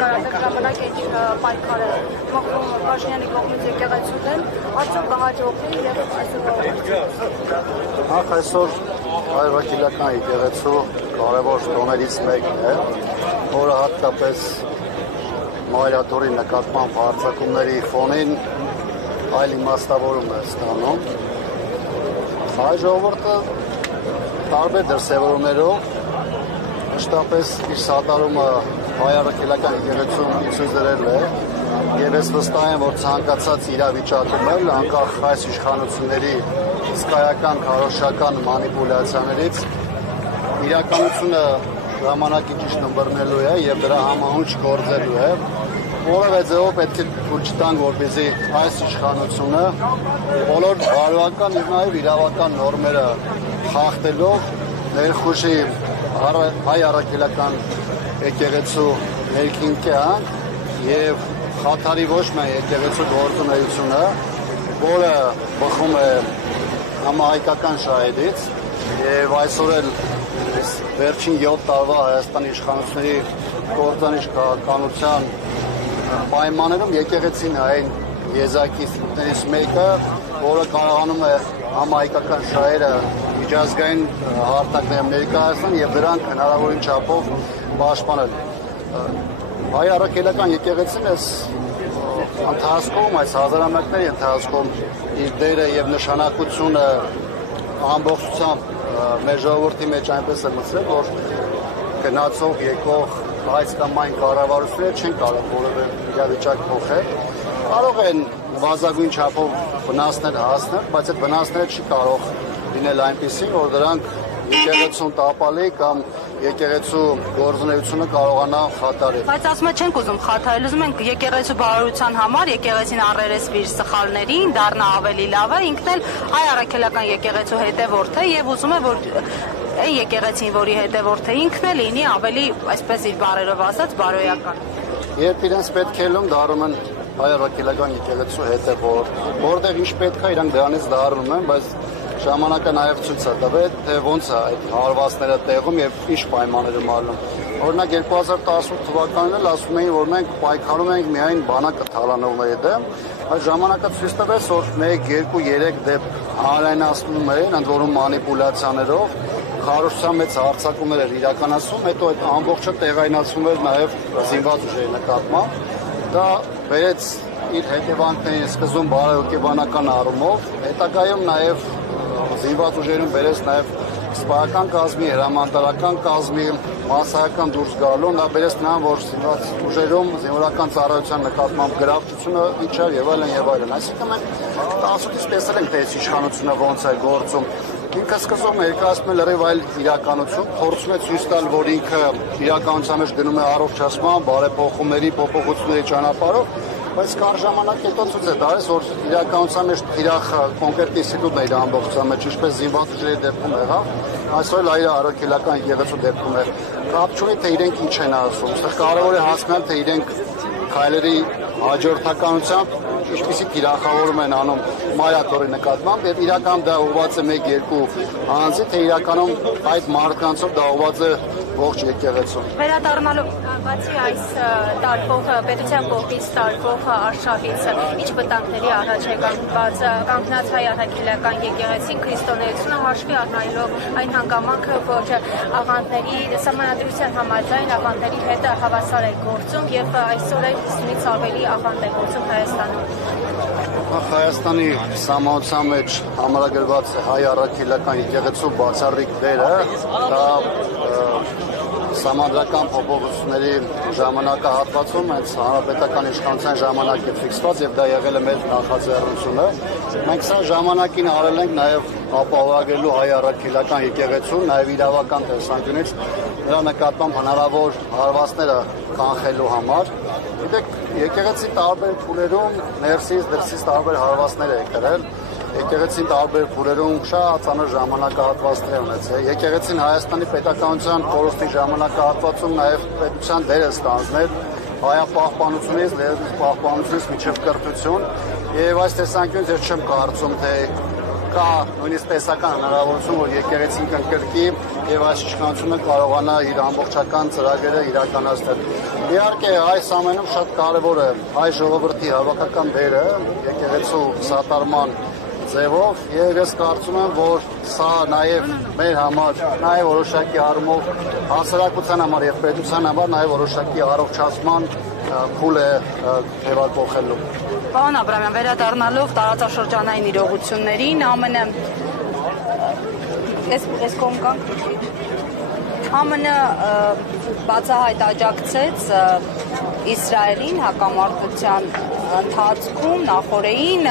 երկարատև ժամանակ ինչ պայքարը մղվում Փաշինյանի կողմից եկեղեցու դեմ, արդյոք կհաջողվի եւ այսօր հայրաքելական եկեղեցու կարևոր տոներից մեկն է, որը հատկապես մայրաթորի նկատմամբ հարձակումների ֆոնին այլ իմաստավորում է ստանում։ Հայ ժողովուրդը տարբեր դրսևորումներով մշտապես իր սատարումը հայ առաքելական եկեղեցուն ցույց դրել է եւ ես վստահ եմ, որ ցանկացած իրավիճակում էլ անկախ այս իշխանությունների հսկայական քարոզչական մանիպուլյացիաներից իրականությունը ժամանակի ճիշտ ըմբռնելու է եւ դրա համահունչ գործելու է, որովհետեւ ձեւով պետք է թույլ չտանք, որպեսզի այս իշխանությունը բոլոր բարոյական եւ նաեւ իրավական նորմերը խախտելով ներխուժի հայ առաքելական եկեղեցու ներքին կյանք եւ խաթարի ոչ միայն եկեղեցու գործունեությունը, որը բխում է համահայկական շահերից եւ այսօր էլ վերջին 7 տարվա Հայաստանի իշխանությունների կործանիչ քաղաքականության պայմաններում եկեղեցին այն եզակի սյուներից մեկը, որը կարողանում է համահայկական շահերը միջազգային հարթակներում ներկայացնել եւ դրանք հնարավորին չափով պաշտպանել։ Հայ առաքելական եկեղեցին այս ընթացքում, այս հազարամյակների ընթացքում իր դերը եւ նշանակությունը ամբողջությամբ մեր ժողովրդի մեջ այնպես է մտցրել, որ գնացող եկող այս կամ այն կառավարությունները չեն կարող որևէ իրավիճակ փոխել։ Կարող են նվազագույն չափով վնասներ հասնել, բայց այդ վնասները չի կարող լինել այնպիսին, որ դրանք եկեղեցուն տապալի կամ եկեղեցու գործունեությունը կարողանա խաթարել։ Բայց ասում չենք ուզում խաթարել, ուզում ենք եկեղեցու բարօրության համար եկեղեցին առերեսվի իր սխալներին, դառնա ավելի լավը, ինքն էլ հայ առաքելական եկեղեցու հետևորդ է եւ ուզում է, որ այն եկեղեցին, որի հետևորդ է, ինքն է լինի ավելի, այսպես իր բարերով ասած, բարոյական։ Երբ իրենց պետք է լում դառնում են հայ առաքելական եկեղեցու հետևորդ, որտեղ ինչ պետք է իրանք դրանից դառնում են, բայց ժամանակը նաև ցույց է տվել, թե ոնց է այդ հարվածները տեղում եւ ինչ պայմաններում ալնում։ Օրինակ 2018 թվականին էլ ասում էին, որ մենք պայքարում ենք միայն բանակը թալանողների դեմ, բայց ժամանակը ցույց տվեց, որ 1, 2, 3 դեպք հանրայնացնում էին, ընդ որում մանիպուլյացիաներով, քարոզչության մեծ հարձակումներ էր իրականացում, հետո այդ ամբողջը տեղայնացվում էր նաև զինված ուժերի նկատմամբ։ Դա բերեց իր հետևանքներին սկզբում բարոյական առումով, հետագայում նաև զինված ուժերում բերեց նաև սպայական կազմի, հրամանատարական կազմի, մասսայական դուրս գալու, դա բերեց նրան, որ զինված ուժերում զինվորական ծառայության նկատմամբ գրավչությունը իջավ եւ այլն եւ այլն։ Այսինքն մենք տասուտից տեսել ենք, թե այս իշխանությունը ոնց է գործում։ Ինքը սկզբում ներկայացնում է լրիվ այլ իրականություն, փորձում է ցույց տալ, որ ինքը իրականության մեջ գնում է առողջացման, բարեփոխումների, փոփոխությունների ճանապարհով, բայց կար ժամանակ հետո ցույց է տալիս, որ իրականության մեջ թիրախ կոնկրետ ինստիտուտն է իր ամբողջության մեջ, ինչպես զինված ուժերի դեպքում եղավ, այսօր այլ առաքելական եկեղեցու դեպքում է։ Կապ չունի, թե իրենք ինչ են ասում, այստեղ կարևոր է հասկանալ, թե իրենք քայլերի հաջորդականությամբ ինչպիսի թիրախավորում են անում մայրաթորի նկատմամբ եւ իրական դա ուղղված է 1-2 անձի, թե իրականում այդ մարդկանցով դա ուղղված է ողջ եկեղեցուն։ Վերադառնալով բացի այս տարվող պետության կողմից տարվող արշավից, ինչ վտանգների առաջ է կանգնած հայ առաքելական եկեղեցին քրիստոնեությունը հաշվի առնելով այն հանգամանքը, որ աղանդների սահմանադրության համաձայն աղանդների հետ հավասար է գործում եւ այսօր էլ 50-ից ավելի աղանդ է գործում Հայաստանում։ Հայաստանի սահմանության մեջ համարագրված է հայ առաքելական եկեղեցու բացառիկ դերը, դա սահմանադրական փոփոխությունների ժամանակահատվածում հենց հանրապետական իշխանության ժամանակ է ֆիքսված եւ դա եղել է մեր նախաձեռնությունը։ Մենք սա ժամանակին արել ենք նաեւ ապահովագրելու հայ առաքելական եկեղեցուն, նաեւ իրավական տեսանկյունից նրա նկատմամբ հնարավոր հարվածները կանխելու համար։ Գիտեք, եկեղեցի տարբեր փուլերում ներսից դրսից տարբեր հարվածներ է կրել։ Եկեղեցին տարբեր փուլերում շատ ծանր ժամանակահատվածներ ունեցել։ Եկեղեցին Հայաստանի պետականության կորստի ժամանակահատվածում նաև պետության դեր է ստանձնել հայապահպանությունից, լեզվի պահպանությունից մինչև կրթություն։ Եվ այս տեսանկյունից ես չեմ կարծում, թե կա նույնիսկ տեսական հնարավորություն, որ եկեղեցին կընկրկի եւ այս իշխանությունը կարողանա իր ամբողջական ծրագրերը իրականացնել։ Իհարկե, այս ամենում շատ կարևոր է հայ ժողովրդի հավաքական բերը, եկեղեցու սատարման ձևով եւ ես կարծում եմ, որ սա նաեւ մեր համար, նաեւ որոշակի առումով հասարակության համար եւ պետության համար նաեւ որոշակի առողջացման փուլ է ձևակողելու։ Պարոն Աբրամյան, վերադառնալով տարածաշրջանային իրողություններին, ԱՄՆ բացահայտ աջակցեց Իսրայելին հակամարտության ընթացքում նախորդին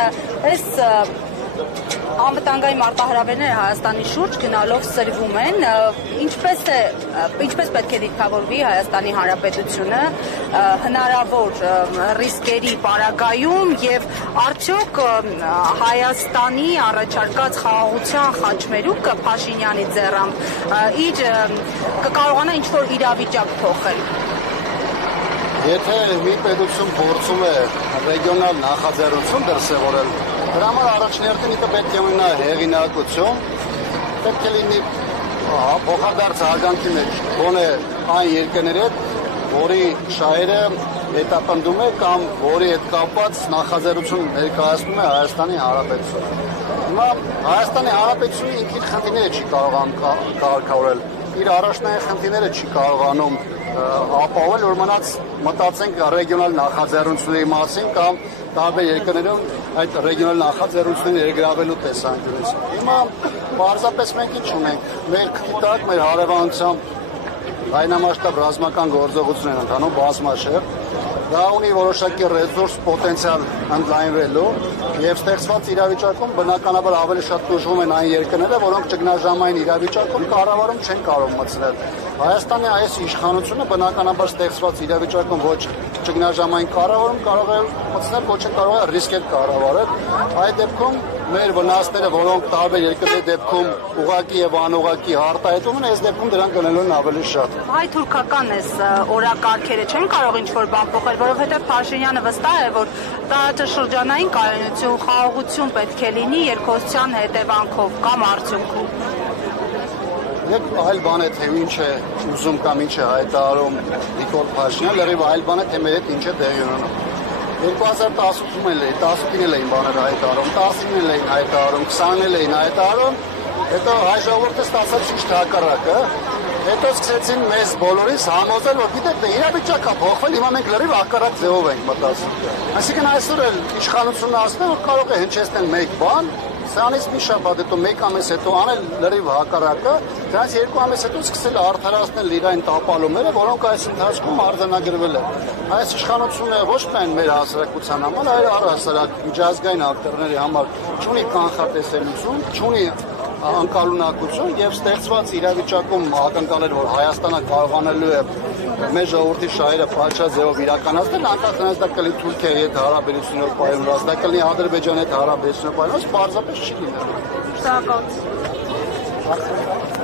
անվտանգային մարտահրավերները Հայաստանի շուրջ գնալով սրվում են, ինչպես պետք է դիտավորվի Հայաստանի Հանրապետությունը հնարավոր ռիսկերի պարագայում եւ արդյոք Հայաստանի առաջարկած խաղաղության խաչմերուկը Փաշինյանի ձեռամբ իր կկարողանա ինչ-որ իրավիճակ փոխել։ Եթե մի պետություն փորձում է ռեգիոնալ նախաձեռնություն դրսևորել, դրա համար առաջնորդին պետք է ունենա հեղինակություն, պետք է լինի փոխադարձ արգանքի մեջ գոնե այն երկրների հետ, որի շահերը հետապնդում է կամ որի հետ կապված նախաձեռնություն ներկայացնում է Հայաստանի Հանրապետությունը։ Հիմա Հայաստանի Հանրապետությունը ինքնին խնդիրները չի կարողանում կարգավորել, իր առաջնային խնդիրները չի կարողանում ապահովել, որ մնաց մտածենք ռեգիոնալ նախաձեռնությունների մասին կամ տարբեր երկրներում այդ ռեգիոնալ նախաձեռնությունները ներգրավելու տեսանկյունից։ Հիմա պարզապես մենք ինչ ունենք, մեր քթի տակ, մեր հարևանությամբ լայնամասշտաբ ռազմական գործողություններ են ընթանում բազմաշերտ, դա ունի որոշակի ռեսուրս պոտենցիալ ընդլայնվելու եւ ստեղծված իրավիճակում բնականաբար ավելի շատ դժվար են այն երկրները, որոնք ճգնաժամային իրավիճակում կառավարում չեն կարող մտցնել։ Հայաստանի այս իշխանությունը բնականաբար ստեղծված իրավիճակում ոչ ճգնաժամային կառավարում կարող է մտցնել, ոչ է կարող է ռիսկեր կառավարել։ Այդ դեպքում մեր վնասները, որոնք տարբեր երկրների դեպքում ուղղակի եւ անուղղակի արտահայտում են, այս դեպքում դրանք գնալու են ավելի շատ։ Հայ-թուրքական օրակարգերը չեն կարող ինչ-որ բան փոխել, որովհետեւ Փաշինյանը վստահ է, որ տարածաշրջանային կայունություն, խաղաղություն պետք է լինի երկխոսության հետևանքով կամ արդյունքում։ Եկ այլ բան է, թե ինչ է ուզում կամ ինչ է հայտարարում Նիկոլ Փաշինյանը, լրիվ այլ բան է, թե մեր հետ ինչ է տեղի ունենում։ 2018-ին էլ էին բաները հայտարարում, 19-ին էին հայտարարում, 20-ին էին հայտարարում, հետո հայ ժողովուրդը ստացավ ճիշտ հակառակը, հետո սկսեցին մեզ բոլորիս համոզել, որ գիտեք, իրավիճակը փոխվել, հիմա մենք լրիվ հակառակ ձևով ենք մտածում։ Այսինքն այսօր էլ իշխանությունը ասում է, որ կարող է հնչեցնել մեկ բան, սրանից մի շաբաթ հետո մեկ ամիս հետո անել լրիվ հակառակը, դրանից 2 ամիս հետո սկսել արդարացնել իր այն տապալումները, որոնք այս ընթացքում արձանագրվել են։ Այս իշխանությունը ոչ միայն մեր հասարակության համար, այլ առհասարակ միջազգային ակտորների համար չունի կանխատեսելիություն, չունի անկալունակություն եւ ստեղծված իրավիճակում ակնկալել, որ Հայաստանը կարողանալու է մեր ժողովրդի շահերը փաչած ձևով իրականացնել, անկախ նրանից դա կլինի Թուրքիայի հետ հարաբերություններ պայմանավորված, դա կլինի Ադրբեջանի հետ հարաբերություններ պայմանավորված, պարզապես չի լինելու։ Շնորհակալություն։